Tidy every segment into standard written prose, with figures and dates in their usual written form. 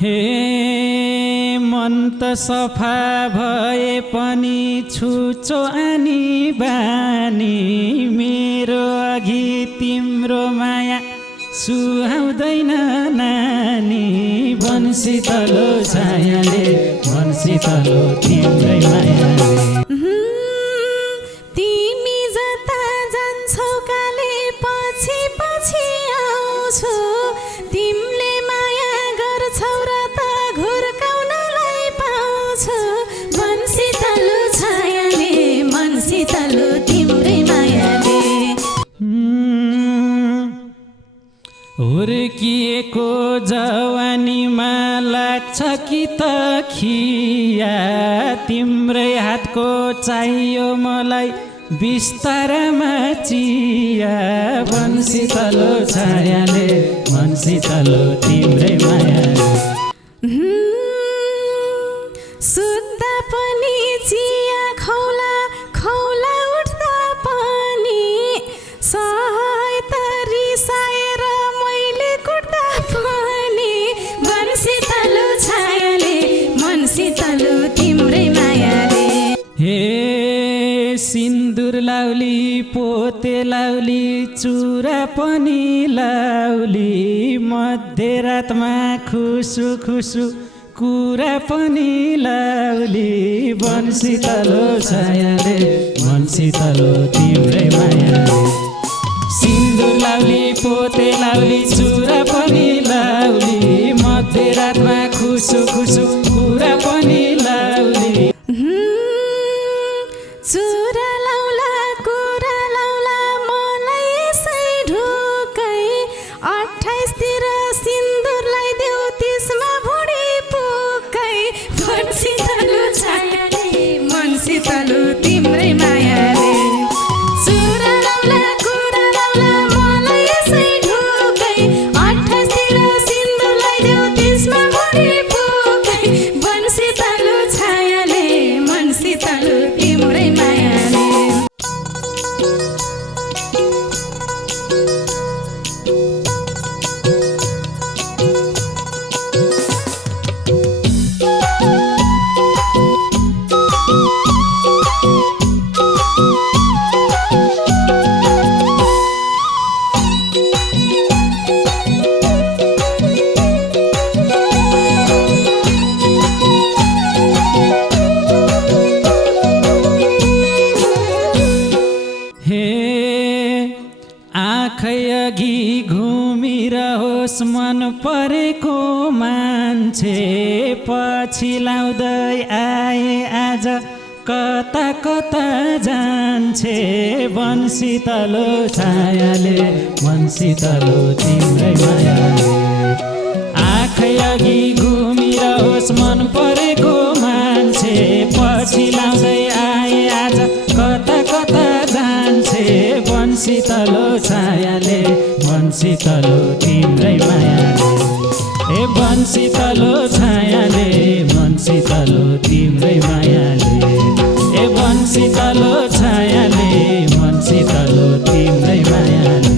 हे मन त सफा भए पनि छुचो आनी बानी मेरो अघि तिम्रो माया सुहाउँदैन नानी बन्सी तलो छायाले बन्सी तलो तिम्रै मायाले तिमी जता जान्छौ काले पछि पछि आउँछु तिमीले माया गर्छौ र त घुर्काउनलाई पाउँछु बन्सी तलो छायाले बन्सी तलो तिम्रै मायाले हुर्किएको जवानीमा लाग्छ कि त खिया तिम्रै हातको चाहियो मलाई बिस्तारामा चिया बन्सी तलो छायाले बन्सी तलो तिम्रै मायाले सुत्दा पनि चिया खौला खौला उठ्दा पनि सहाय त रिसाएर मैले कुट्दा पनि बन्सी तलो छायाले बन्सी तलो तिम्रै मायाले हे सिन्दुर लाउली पोते लाउली चुरा पनि लाउली मध्यरातमा खुसु खुसु कुरा पनि लाउली बन्सी तलो छायाले बन्सी तलो तिम्रै मायाले सिन्दुर लाउली पोते लाउली चुरा पनि लाउली मध्यरातमा खुसु खुसु कुरा पनि लाउली चुरा लाउला कुरा लाउला मलाई यसै ढुकै 28 तिर सिन्दुरलाई देऊ त्यसमा भुँडी पुकै बन्सी तलो छायाले बन्सी तलो तिम्रै मायाले चुरा लाउला कुरा लाउला मलाई यसै ढुकै 28 तिर सिन्दुरलाई देऊ त्यसमा भुँडी पुकै बन्सी तलो छायाले बन्सी तलो तिम्रै मायाले अघि घुमिरहोस् मन परेको मान्छे पछि लाउँदै आए आज कता कता जान्छे बन्सी तलो छायाले बन्सी तलो तिम्रै मायाले आँखै अघि घुमिरहोस् मन परेको मान्छे पछि लाउँदै आए आज कता कता जान्छे बन्सी तलो छायाले बन्सी तलो तिम्रै मायाले ए बन्सी तलो छायाले बन्सी तलो तिम्रै मायाले ए बन्सी तलो छायाले बन्सी तलो तिम्रै मायाले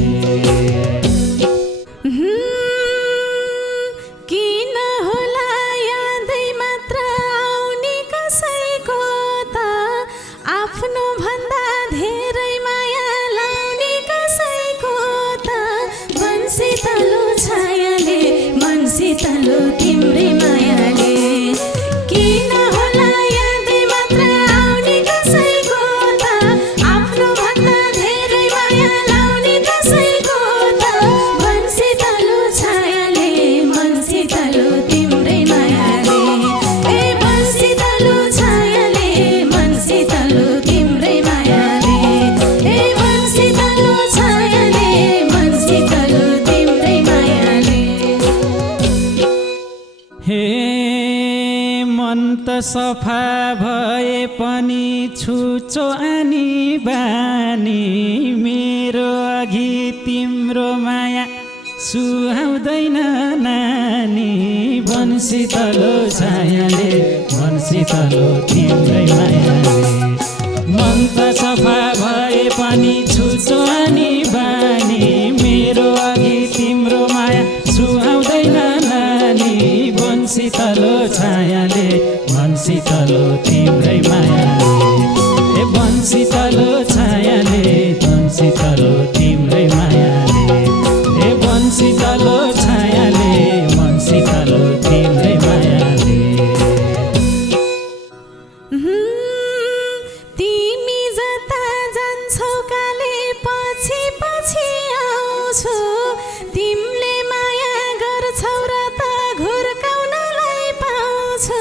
किन होला यादै मात्र आउने कसैको त आफ्नो भन्दा धेरै माया लाउने कसैको त बन्सी तलो छायाले बन्सी तलो तिम्रै मायाले किन होला यादै मात्र आउने कसैको त आफ्नो भन्दा धेरै माया लाउने कसैको त बन्सी तलो छायाले बन्सी तलो तिम्रै मायाले ए बन्सी तलो छायाले बन्सी तलो तिम्रै मायाले ए बन्सी तलो छायाले बन्सी तलो तिम्रै मायाले हे मन त सफा भए पनि छुचो आनी बानी मेरो अघि तिम्रो माया सुहाउँदैन नानी बन्सी तलो छायाले बन्सी तलो तिम्रै मायाले मन त सफा भए पनि छुचो आनी बानी मेरो अघि तिम्रो माया सुहाउँदैन नानी बन्सी शीतलो छायाले मन शीतलो तिम्रै मायाले ए मन शीतलो छायाले मन शीतलो तिम्रै मायाले ए मन शीतलो छायाले मन शीतलो तिम्रै मायाले तिमी जता जान्छौ काले पछि पछि आउँछु तिमीले माया गर्छौ र त घुर्काउनलाई पाउँछु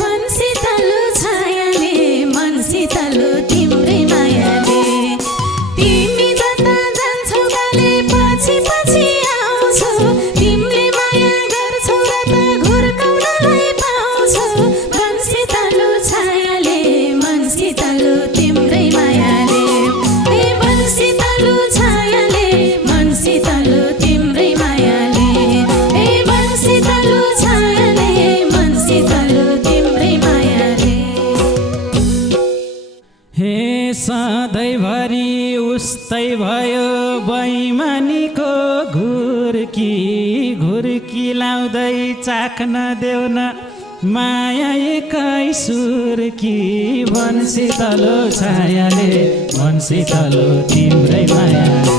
मन शीतलो छायाले मन शीतलो तिम्रै मायाले तिमी जता जान्छौ काले पछि पछि आउँछु तिमीले माया गर्छौ र त घुर्काउनलाई पाउँछु मन शीतलो छायाले मन शीतलो तिम्रै मायाले ए मन शीतलो छायाले मन शीतलो तिम्रै मायाले ए मन शीतलो छायाले मन शीतलो तिम्रै मायाले हे सधैँभरि उस्तै भयो बैमानीको घुर्की घुर्की लाउँदै चाख्न देउन माया एकै सुर्की मन शीतलो छायाले मन शीतलो तिम्रै मायाले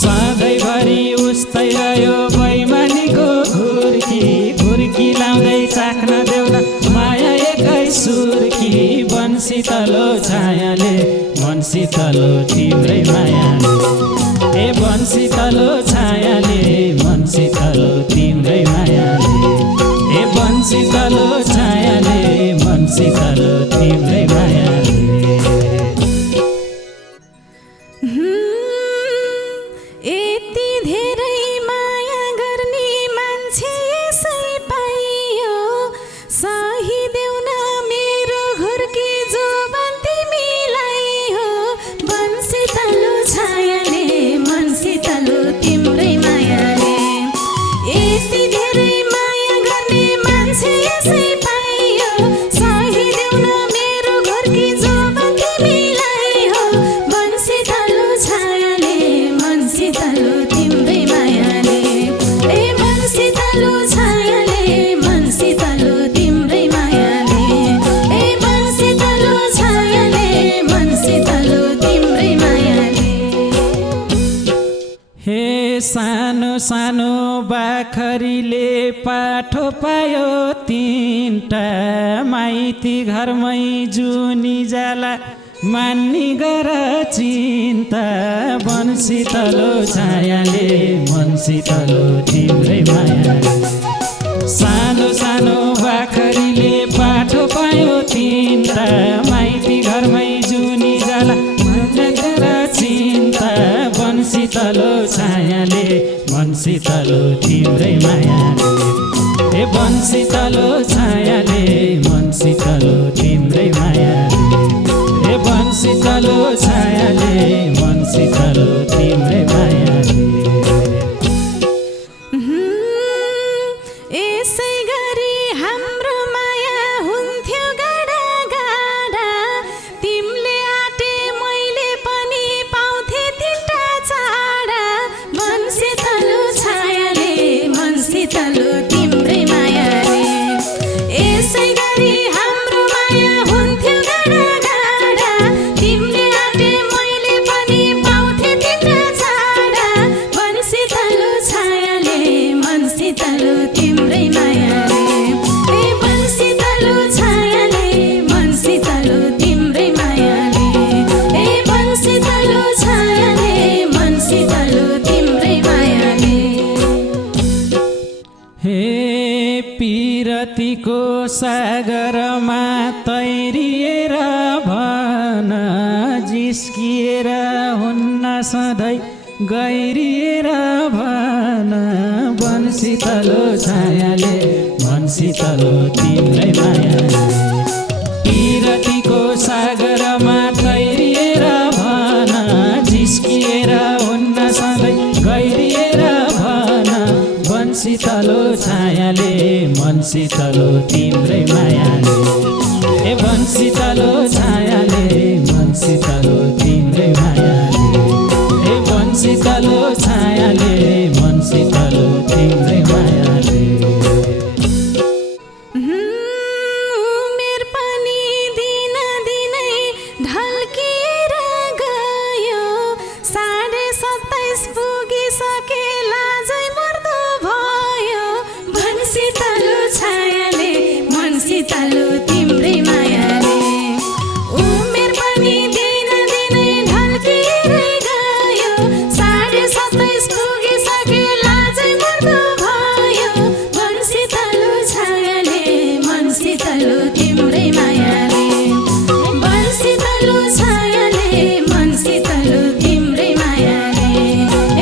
सधैँभरि उस्तै रह्यो बैमानीको घुर्की घुर्की लाउँदै चाख्न देउन माया एकै सुर्की मन शीतलो छायाले मन शीतलो तिम्रै मायाले ए मन शीतलो छायाले मन शीतलो तिम्रै मायाले ए मन शीतलो छायाले मन शीतलो तिम्रै मायाले यति धेरै माया गर्ने मान्छे यसै पाइयो सही देउन मेरो घुर्की जोबन तिमीलाई हो मन शीतलो छायाले मन शीतलो तिम्रै मायाले यति धेरै माया गर्ने मान्छे यसै पाइयो सही देउन मेरो घुर्की जोबन तिमीलाई हो मन शीतलो छायाले मन शीतलो तिम्रै मायाले ए मन शीतलो छायाले मन शीतलो तिम्रै मायाले ए मन शीतलो छायाले मन शीतलो तिम्रै मायाले हे सानो सानो बाखरीले पाठो पायो तिनटा माइती घरमै जुनी जाला मान्ने गर चिन्ता मन शीतलो छायाले मन शीतलो तिम्रै मायाले सानो सानो बाखरीले पाठो पायो तिनटा माइती घरमै जुनी जाला मान्ने गर चिन्ता मन शीतलो छायाले मन शीतलो तिम्रै मायाले ए मन शीतलो छायाले मन शीतलो तिम्रै मायाले ए मन शीतलो छायाले मन शीतलो तिम्रै मायाले यसै गरी हाम्रो माया हुन्थ्यो गाडा गाडा तिमीले आटे मैले पनि पाउँथे तिनटा चाडा मन शीतलो छायाले मन शीतलो तिम्रै मायाले यसै गरी हाम्रो माया हुन्थ्यो गाडा गाडा तिमीले आटे मैले पनि पाउँथे तिनटा चाडा मन शीतलो छायाले मन शीतलो तिम्रै मायाले ए मन शीतलो छायाले मन शीतलो तिम्रै मायाले ए मन शीतलो छायाले मन शीतलो तिम्रै मायाले हे पिरतीको सागरमा तैरिएर भन जिस्किएर हुन्न सधैँ गहिरिएर भन मन शीतलो छायाले मन शीतलो तिम्रै मायाले पिरतीको सागरमा तैरिएर भन जिस्किएर हुन्न सधैँ गहिरिएर भन मन शीतलो छायाले मन शीतलो तिम्रै मायाले ए मन शीतलो छायाले मन शीतलो तिम्रै मायाले ए मन शीतलो छायाले मन शीतलो तिम्रै मायाले शीतलो छायाले मन शीतलो तिम्रै मायाले उमेर पनि दिनै ढल्किँदै गयो 27.5 पुगिसक्यो लाजै मर्दो भयो मन शीतलो छायाले मन शीतलो तिम्रै मायाले मन शीतलो छायाले मन शीतलो तिम्रै मायाले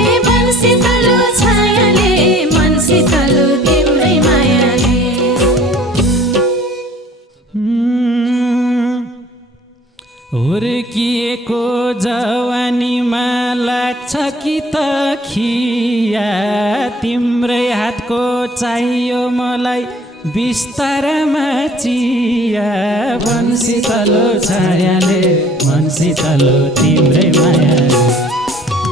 ए मन शीतलो छायाले मन शीतलो तिम्रै मायाले हुर्किएको जवानीमा लाग्छ कि त खिया तिम्रै हातको चाहियो मलाई बिस्तारामा चिया मन शीतलो छायाले मन शीतलो तिम्रै मायाले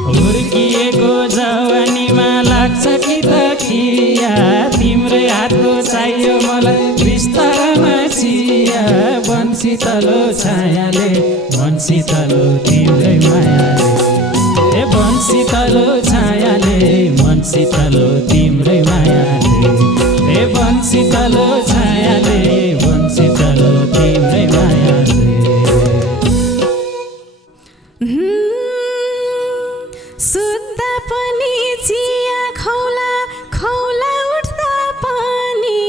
हुर्किएको जवानीमा लाग्छ कि त खिया तिम्रै हातको चाहियो मलाई बिस्तारामा चिया मन शीतलो छायाले मन शीतलो तिम्रै मायाले ए मन शीतलो छायाले मन शीतलो तिम्रै मायाले ए मन शीतलो छायाले मन शीतलो तिम्रै मायाले सुत्दा पनि चिया खौला खौला उठ्दा पनि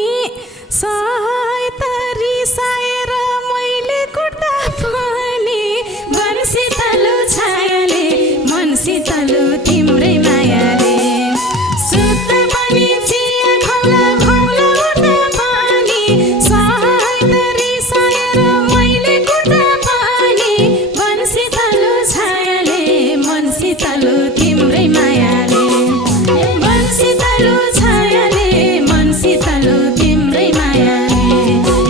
सहाय त रिसाएर मैले कुट्दा पनि मन शीतलो छायाले मन शीतलो तिम्रै मायाले सुत्दा पनि चिया खौला खौला उठ्दा पनि सहाय त रिसाएर मैले कुट्दा पनि मन शीतलो छायाले मन शीतलो तिम्रै मायाले मन शीतलो छायाले मन शीतलो तिम्रै मायाले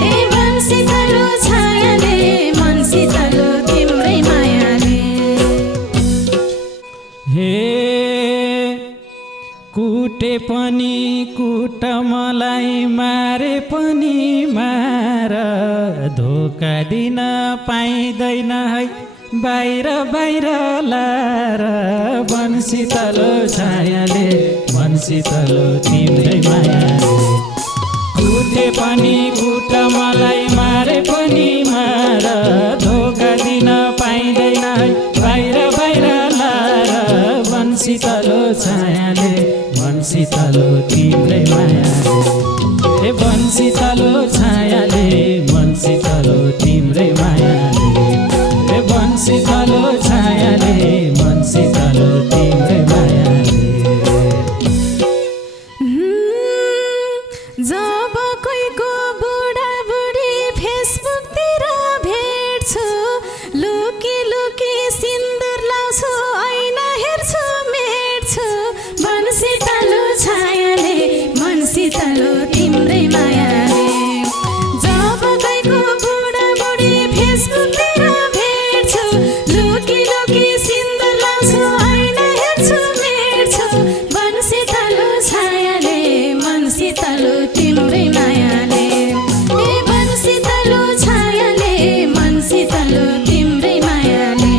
ए मन शीतलो छायाले मन शीतलो तिम्रै मायाले हे कुटे पनि कुट मलाई मारे पनि मार धोका दिन पाइँदैन है बाहिर बाहिर लार मन शीतलो छायाले मन शीतलो तिम्रै मायाले कुटे पनि कुट मलाई मारे पनि मार धोका दिन पाइँदैन है बाहिर बाहिर लार मन शीतलो छायाले मन शीतलो तिम्रै मायाले ए मन शीतलो छायाले मन शीतलो तिम्रै मायाले ए मन शीतलो छायाले मन शीतलो तिम्रै मायाले जब कोहीको बुढाबुढी फेसबुकतिर भेट्छु लुकी लुकी सिन्दुर लाउँछु ऐना हेर्छु मेट्छु मन शीतलो छायाले मन शीतलो तिम्रै मायाले जब कोहीको बुढाबुढी फेसबुकतिर भेट्छु लुकी लुकी सिन्दुर लाउँछु ऐना हेर्छु मेट्छु मन शीतलो छायाले मन शीतलो तिम्रै मायाले ए मन शीतलो छायाले मन शीतलो तिम्रै मायाले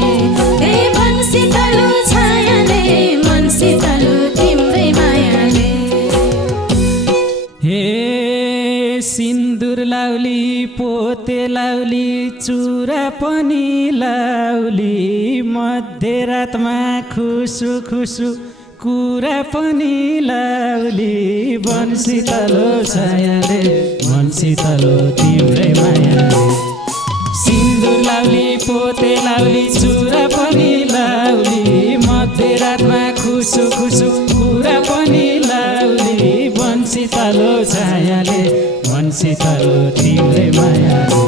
ए मन शीतलो छायाले मन शीतलो तिम्रै मायाले हे सिन्दुर लाउली पोते लाउली चुरा पनि लाउली मध्यरातमा खुसु खुसु कुरा पनि लाउली मन शीतलो छायाले मन शीतलो तिम्रै मायाले सिन्दुर लाउली पोते लाउली चुरा पनि लाउली मध्यरातमा खुसु खुसु कुरा पनि लाउली मन शीतलो छायाले मन शीतलो तिम्रै मायाले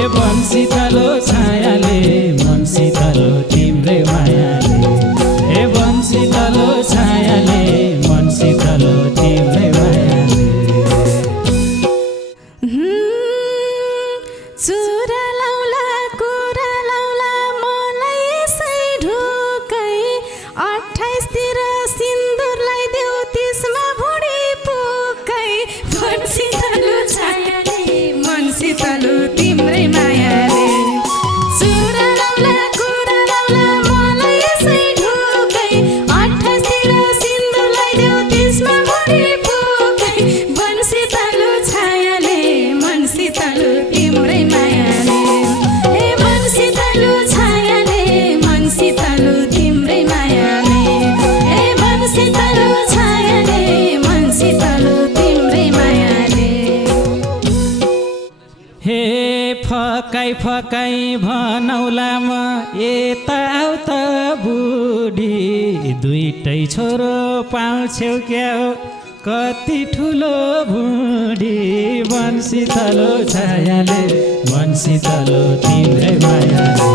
ए मन शीतलो छायाले मन शीतलो तिम्रै मायाले ए मन शीतलो छायाले मन शीतलो तिम्रै मायाले चुरा लाउला कुरा लाउला मलाई यसै ढुकै 28 तिर सिन्दुर लगाइदेऊ 30 मा भुँडी पुकै मन शीतलो छायाले मन शीतलो फकाई फकाई भनौला म यता आउ त बुढी दुईटै छोरो पाउँछौ क्या हो कति ठुलो भुँडी बन्सी तलो छायाले बन्सी तलो तिम्रै मायाले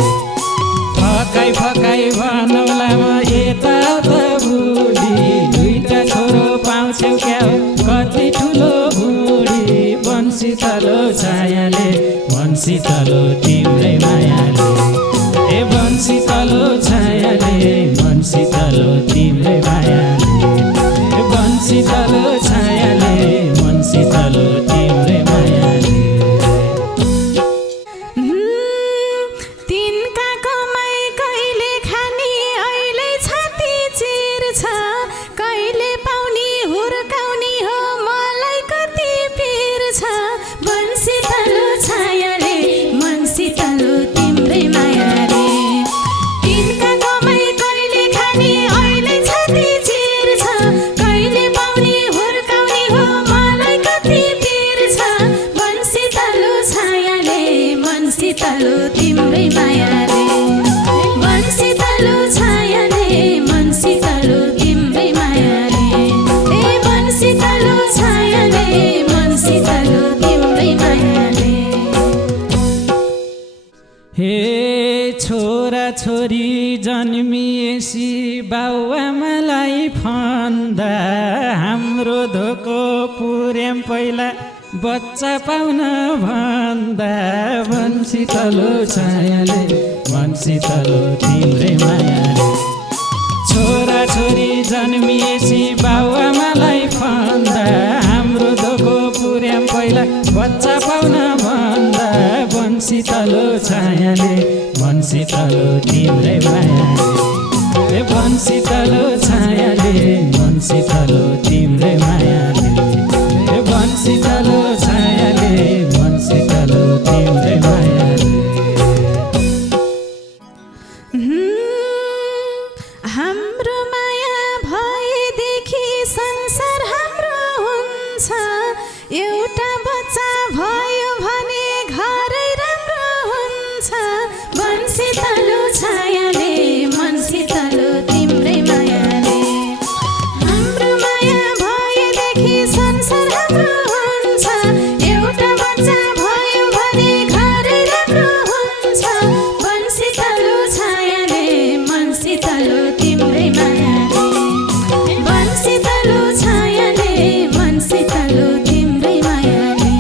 फकाई फकाई भनौला म यता आउ त बुढी दुईटा छोरो पाउँछौ क्या हो कति ठुलो भुँडी बन्सी तलो छायाले बन्सी तलो तिम्रै मायाले ए बन्सी तलो छायाले बन्सी तलो तिम्रै मायाले ए बन्सी तलो छायाले बन्सी तलो तिम्रै मायाले तिनका कमाई कहिले खाने अहिले छाती चिर्छ कहिले पाउने हुर्काउने हो मलाई कति पिर छ बन्सी तलो छायाले बन्सी तलो तिम्रै मायाले तिनका कमाई कहिले खाने अहिले छाती चिर्छ कहिले पाउने हुर्काउने हो मलाई कति पिर छ बन्सी तलो छायाले बन्सी तलो तिम्रै मायाले बन्सी तलो छायाले बन्सी तलो तिम्रै मायाले ए बन्सी तलो छायाले बन्सी तलो तिम्रै मायाले हे छोरा छोरी जन्मिएसी बाउआमालाई फन्दा हाम्रो धोको पुर्याम पहिला बच्चा पाउन भन्दा बन्सी तलो छायाले बन्सी तलो तिम्रै मायाले छोरा छोरी जन्मिएसी बाउआमालाई फन्दा हाम्रो धोको पुर्याम पहिला बच्चा पाउन भन्दा बन्सी तलो छायाले बन्सी तलो तिम्रै मायाले ए बन्सी तलो छायाले बन्सी तलो तिम्रै मायाले ए बन्सी तलो छायाले बन्सी तलो तिम्रै मायाले हाम्रो माया भएदेखि संसार हाम्रो हुन्छ एउटा बच्चा भयो भने घरै राम्रो हुन्छ बन्सी तलो छायाले बन्सी तलो तिम्रै मायाले हाम्रो माया भएदेखि संसार हाम्रो हुन्छ एउटा बच्चा भयो भने घरै राम्रो हुन्छ बन्सी तलो छायाले बन्सी तलो तिम्रै मायाले बन्सी तलो छायाले बन्सी तलो तिम्रै मायाले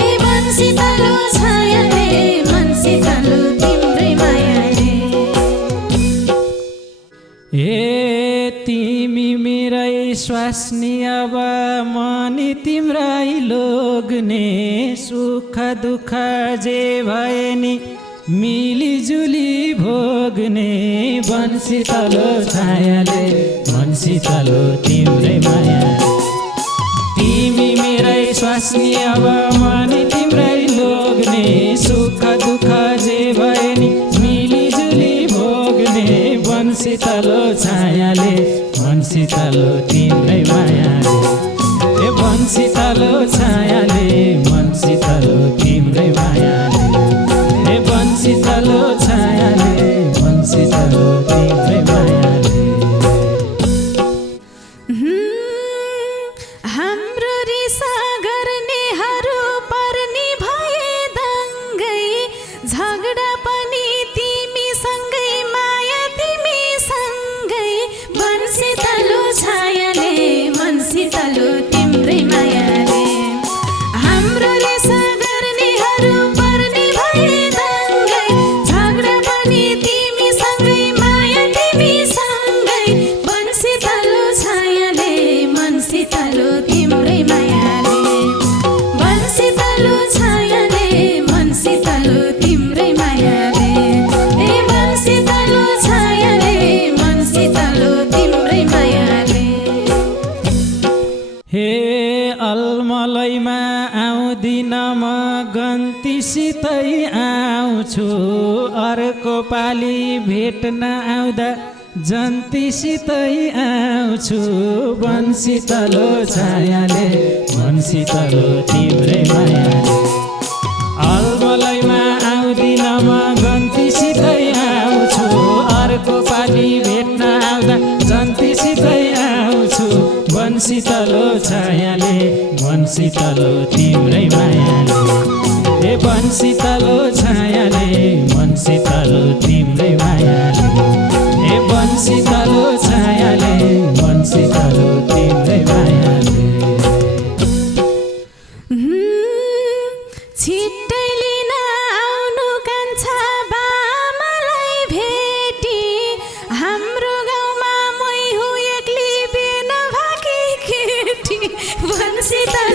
ए बन्सी तलो छायाले बन्सी तलो तिम्रै मायाले ए तिमी मेरै स्वास्नी अब मनी तिम्रै लोग्ने सुख दुःख जे भए नि मिलिजुली भोग्ने बन्सी तलो छायाले बन्सी तलो तिम्रै मायाले तिमी मेरै स्वास्नी अब मनी तिम्रै लोग्ने सुख दुःख जे भए नि मिलिजुली भोग्ने बन्सी तलो छायाले बन्सी तलो तिम्रै मायाले ए बन्सी तलो छायाले बन्सी तलो तिम्रै मायाले ए बन्सी तलो छायाले बन्सी तलो तिम्रै मायाले हाम्रो रिसा गर्नेहरू पर्ने भए दङ्गै झगडा पनि तिमीसँगै माया तिमीसँगै बन्सी तलो छायाले बन्सी तलो तिम्रै मायाले हाम्रो रिसा गर्नेहरू पर्ने भए दङ्गै झगडा पनि तिमीसँगै माया तिमीसँगै बन्सी तलो छायाले बन्सी तलो तिम्रै मायाले बन्सी तलो छायाले बन्सी तलो तिम्रै मायाले ए बन्सी तलो छायाले बन्सी तलो तिम्रै मायाले हे अलमलैमा आउँदिन म गन्तीसितै आउँछु अर्को पाली भेट्न आउँदा जन्तीसितै आउँछु बन्सी तलो छायाले बन्सी तलो तिम्रै मायाले अलमलैमा शीतलो छायाले मन शीतलो तिम्रै मायाले ए मन शीतलो छायाले मन शीतलो तिम्रै मायाले ए मन शीतलो छायाले मन शीतलो तिम्रै मायाले छिट्टै लिन आउनु कान्छा बामालाई भेटी हाम्रो गाउँमा मै हुँ एक्ली बिना भाकी केटी बन्सी त